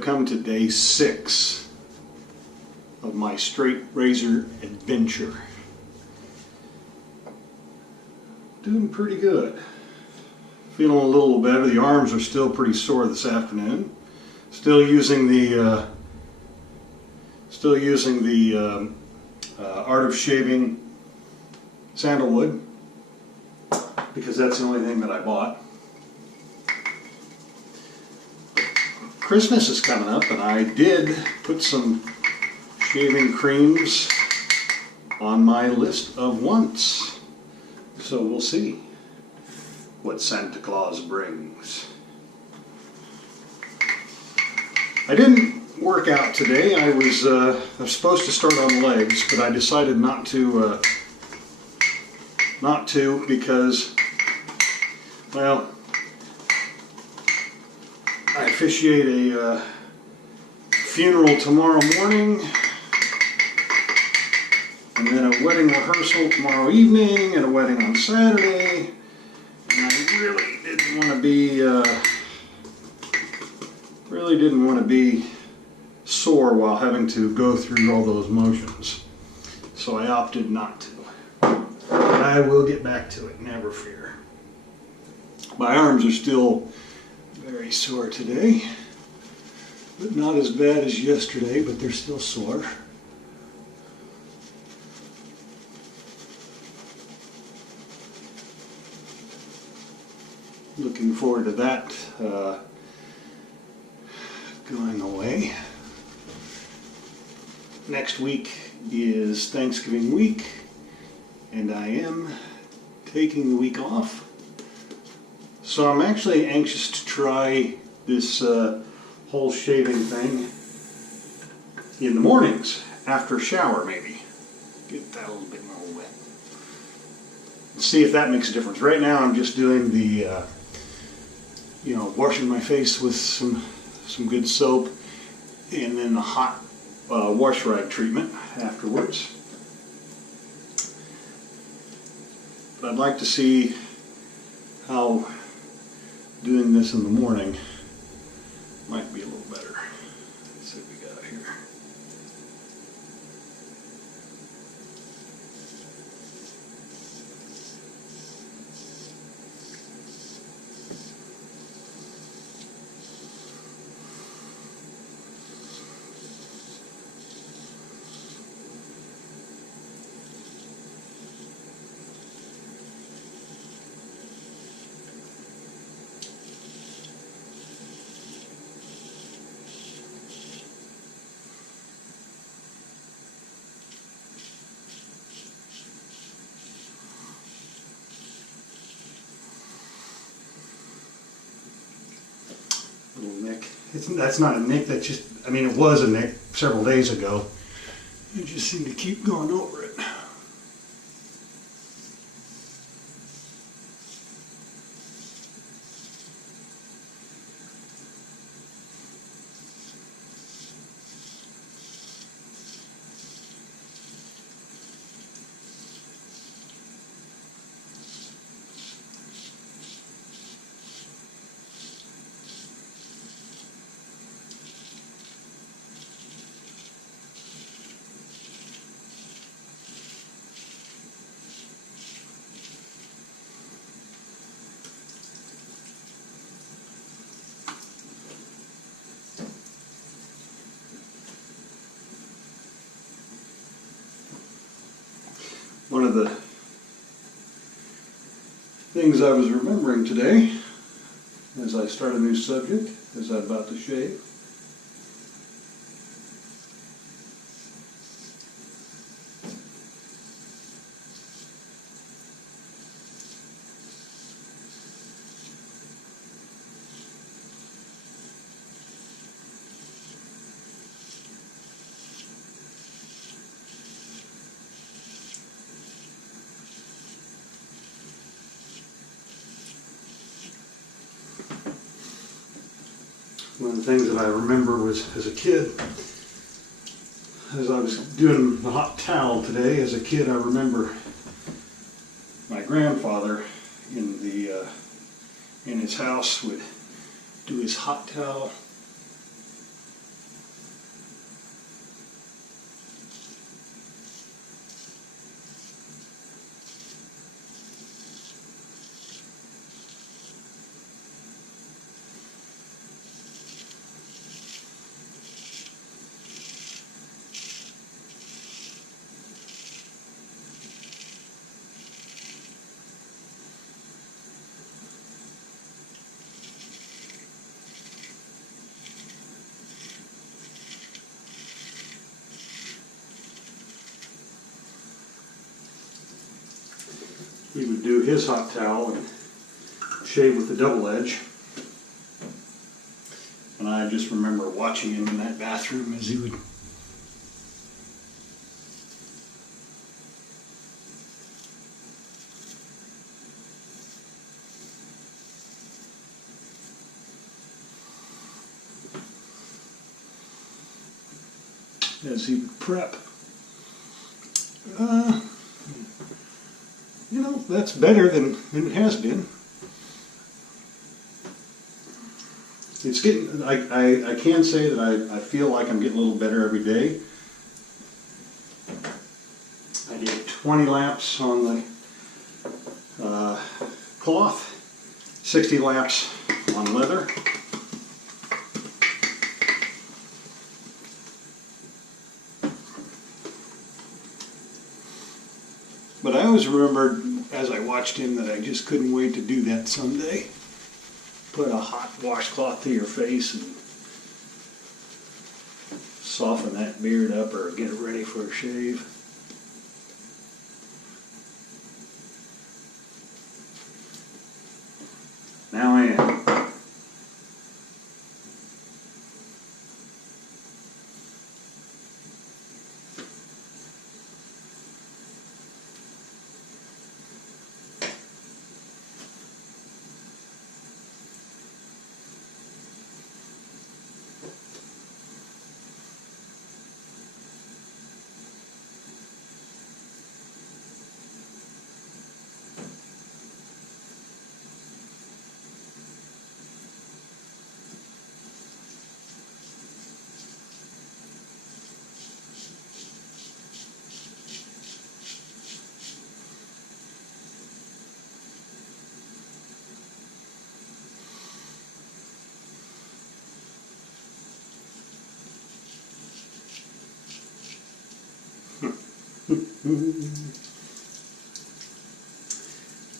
I've come to day 6 of my straight razor adventure. Doing pretty good. Feeling a little better. The arms are still pretty sore this afternoon. Still using the Art of Shaving sandalwood, because that's the only thing that I bought. Christmas is coming up, and I did put some shaving creams on my list of wants. So we'll see what Santa Claus brings. I didn't work out today. I was supposed to start on legs, but I decided not to because, well, I officiate a funeral tomorrow morning, and then a wedding rehearsal tomorrow evening, and a wedding on Saturday. And I really didn't want to be sore while having to go through all those motions. So I opted not to. But I will get back to it, never fear. My arms are still very sore today, but not as bad as yesterday, but they're still sore. Looking forward to that going away. Next week is Thanksgiving week, and I am taking the week off. So I'm actually anxious to try this whole shaving thing in the mornings, after a shower maybe. Get that a little bit more wet. See if that makes a difference. Right now I'm just doing the, washing my face with some good soap, and then the hot wash rag treatment afterwards. But I'd like to see how doing this in the morning might be a little better. Let's see what we got here. Little nick. That's not a nick, that's just, it was a nick several days ago. I just seem to keep going over it. One of the things I was remembering today, as I start a new subject, as I'm about to shave, one of the things that I remember was, as a kid, as I was doing the hot towel today, as a kid I remember my grandfather in his house would do his hot towel would do his hot towel and shave with the double edge. And I just remember watching him in that bathroom as he would prep. You know, that's better than it has been. It's getting, I can say that I feel like I'm getting a little better every day. I did 20 laps on the cloth, 60 laps on leather. But I always remembered as I watched him that I just couldn't wait to do that someday. Put a hot washcloth to your face and soften that beard up or get it ready for a shave. Now I am.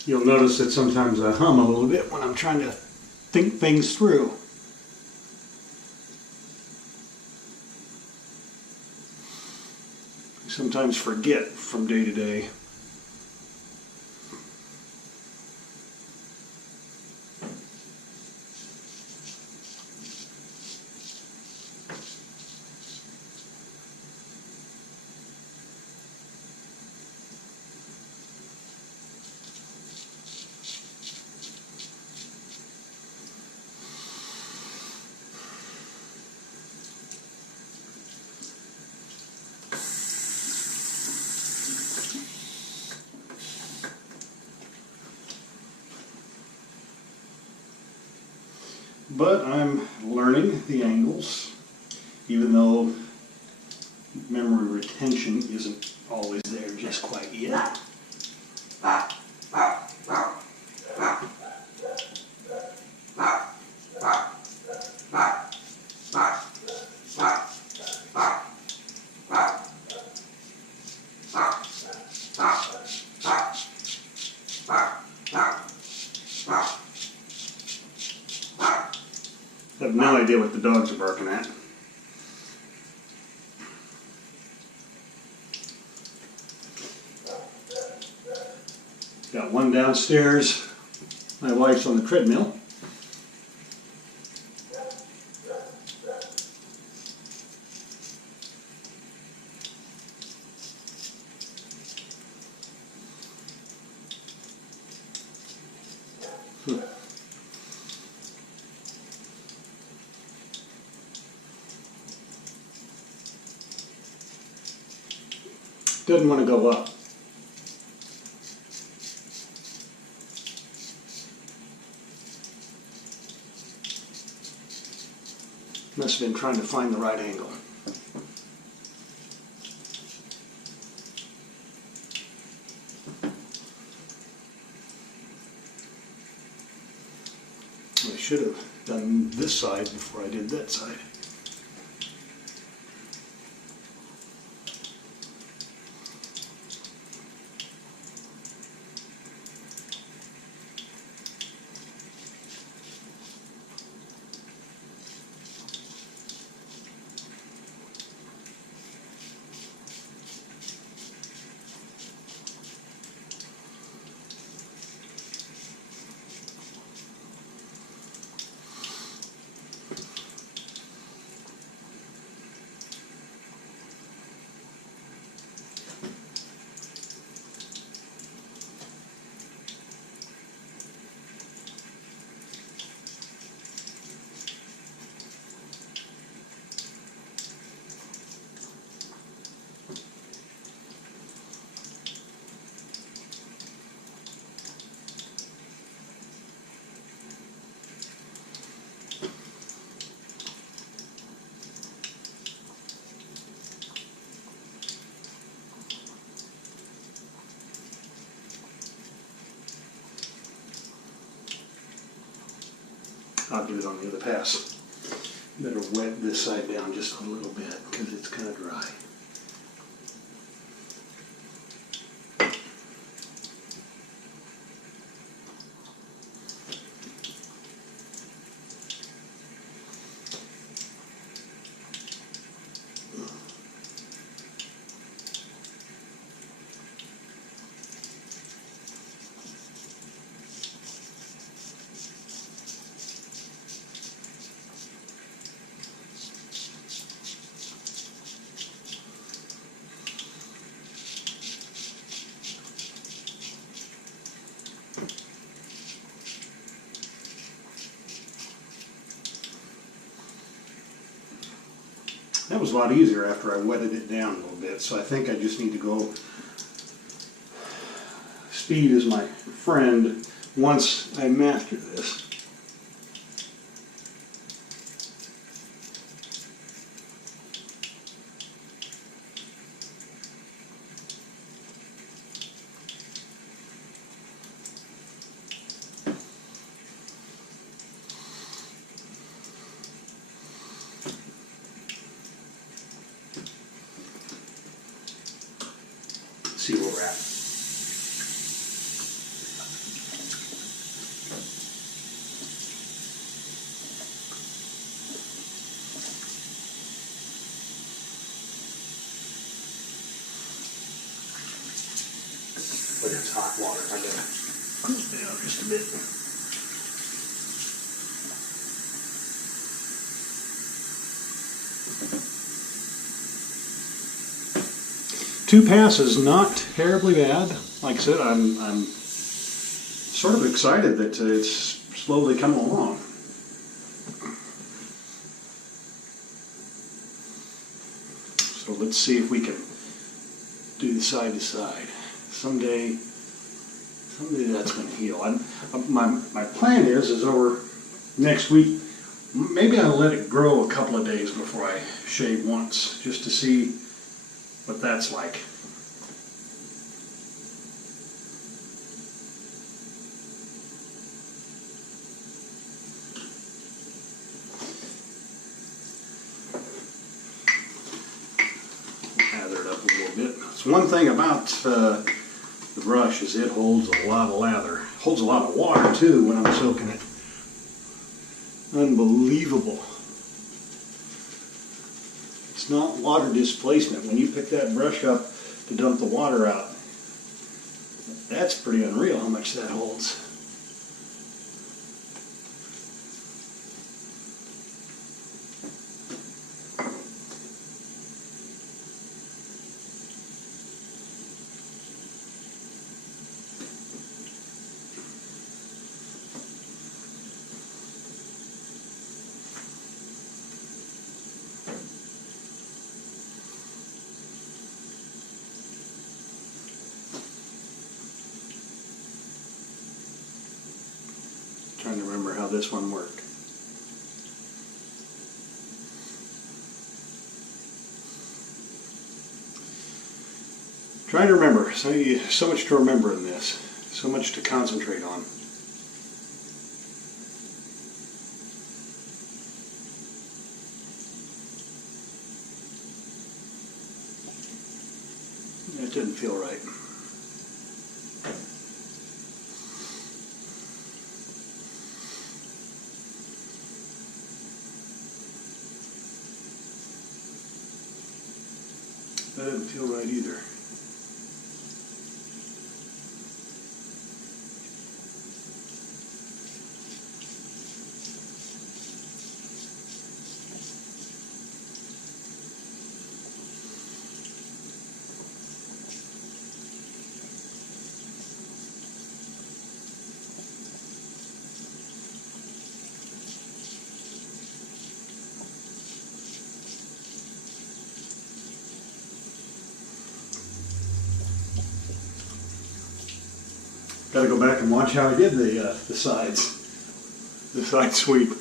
You'll notice that sometimes I hum a little bit when I'm trying to think things through. I sometimes forget from day to day. But I'm learning the angles, even though memory retention isn't always there just quite yet. I have no idea what the dogs are barking at. Got one downstairs. My wife's on the treadmill. Doesn't want to go up. Must have been trying to find the right angle. I should have done this side before I did that side. I'll do it on the other pass. Better wet this side down just a little bit because it's kind of dry. That was a lot easier after I wetted it down a little bit, so I think I just need to go. Speed is my friend once I master this. See where we're at. But it's hot water. I gotta cool it down just a bit. Two passes, not terribly bad. Like I said, I'm sort of excited that it's slowly coming along. So let's see if we can do the side to side. Someday that's going to heal. My plan is over next week. Maybe I'll let it grow a couple of days before I shave once, just to see what that's like. Lather it up a little bit. It's one thing about the brush is it holds a lot of lather. It holds a lot of water too when I'm soaking it. Unbelievable. It's not water displacement. When you pick that brush up to dump the water out, that's pretty unreal how much that holds. Trying to remember how this one worked. Trying to remember. So much to remember in this. So much to concentrate on. That didn't feel right. That didn't feel right either. Got to go back and watch how I did the sides, the side sweep.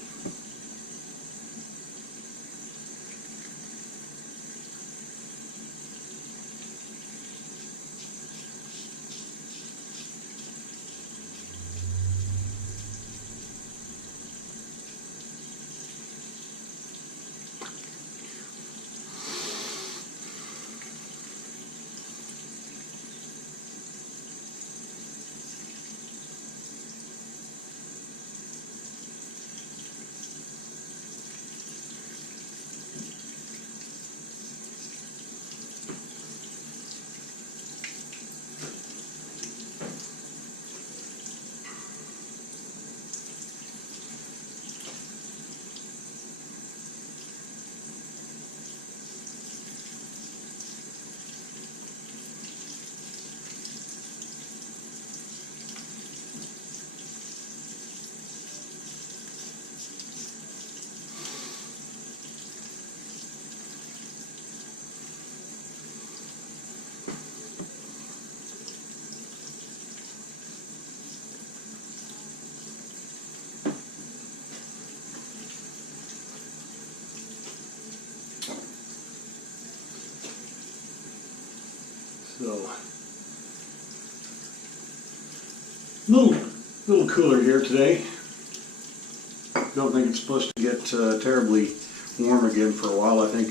So, little cooler here today. Don't think it's supposed to get terribly warm again for a while. I think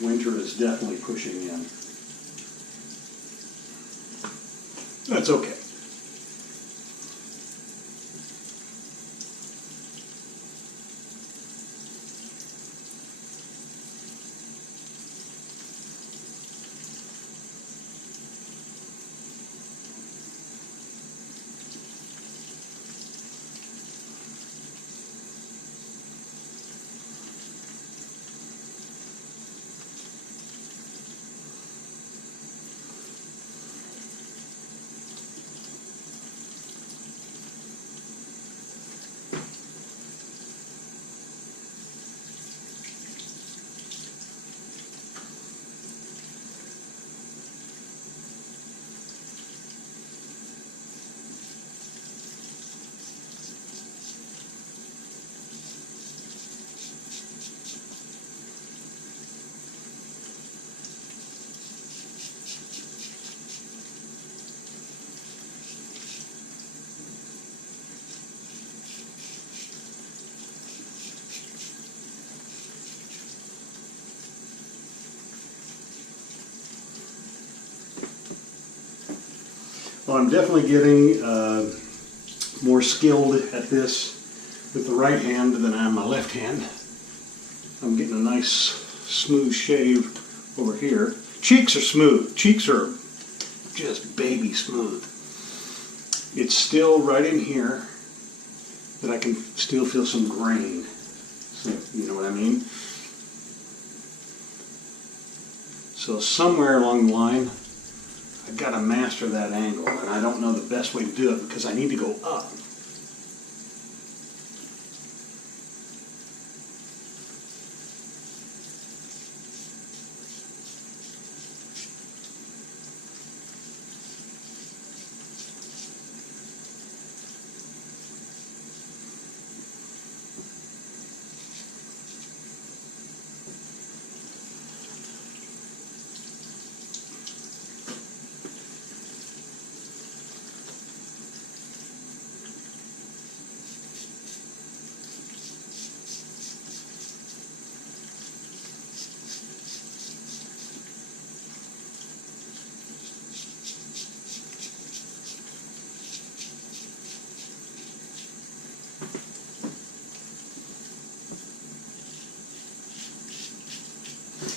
winter is definitely pushing in. That's okay. Well, I'm definitely getting more skilled at this with the right hand than I am my left hand. I'm getting a nice smooth shave over here. Cheeks are smooth. Cheeks are just baby smooth. It's still right in here that I can still feel some grain. So, you know what I mean? So somewhere along the line, I've got to master that angle, and I don't know the best way to do it because I need to go up.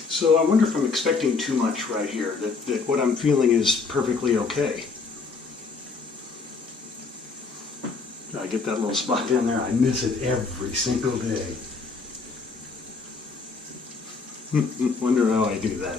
So I wonder if I'm expecting too much right here, that what I'm feeling is perfectly okay. Did I get that little spot down there? I miss it every single day. Wonder how I do that.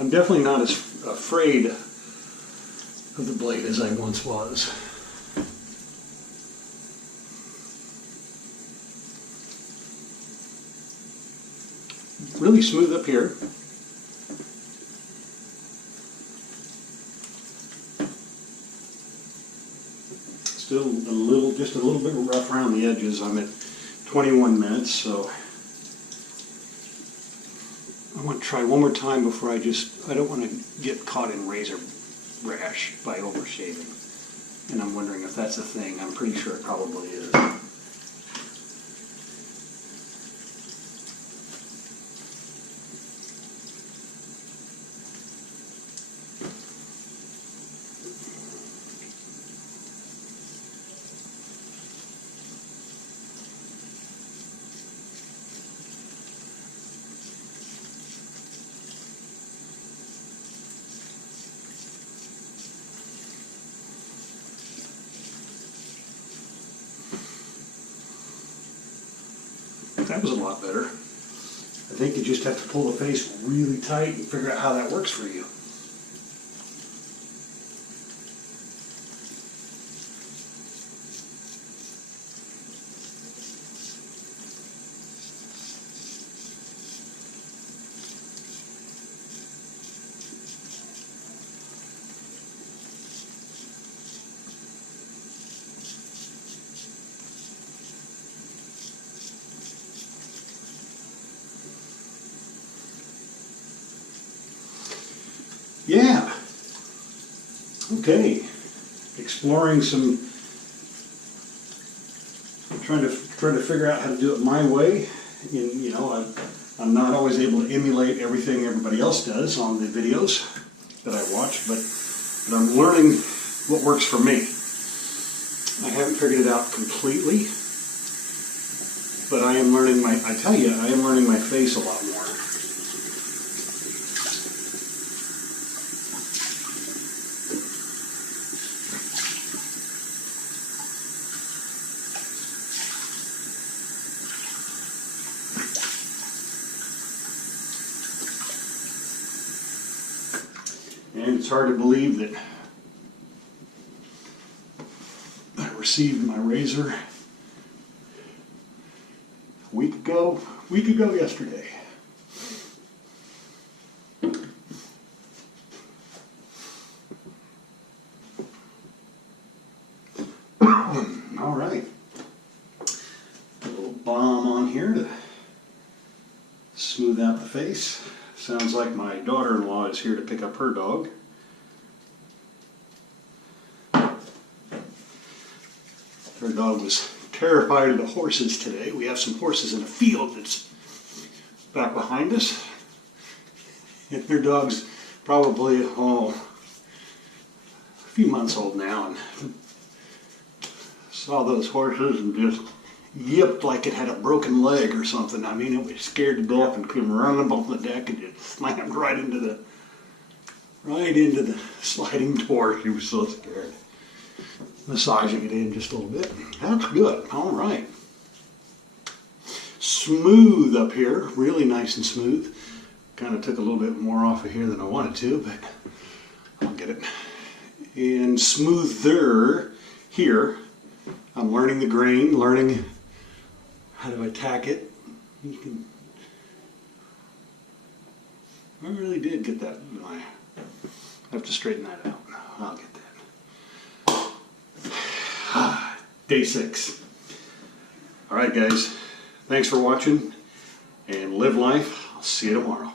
I'm definitely not as afraid of the blade as I once was. Really smooth up here. Still just a little bit rough around the edges. I'm at 21 minutes, so I want to try one more time before I don't want to get caught in razor rash by overshaving. And I'm wondering if that's a thing. I'm pretty sure it probably is. That was a lot better. I think you just have to pull the face really tight and figure out how that works for you. Okay, exploring some, trying to figure out how to do it my way. I'm not always able to emulate everything everybody else does on the videos that I watch, but I'm learning what works for me. I haven't figured it out completely, but I am learning I am learning my face a lot more. And it's hard to believe that I received my razor a week ago yesterday. All right. A little balm on here to smooth out the face. Sounds like my daughter-in-law is here to pick up her dog. Her dog was terrified of the horses today. We have some horses in a field that's back behind us. And her dog's probably, a few months old now, and saw those horses and just yipped like it had a broken leg or something. I mean, it was scared to death and came running up on the deck and just slammed right into the sliding door. She was so scared. Massaging it in just a little bit. That's good. All right. Smooth up here. Really nice and smooth. Kind of took a little bit more off of here than I wanted to, but I'll get it. And smoother here. I'm learning the grain, learning how to attack it. I really did get that. I have to straighten that out. I'll get that. Day 6. All right, guys. Thanks for watching, and live life. I'll see you tomorrow.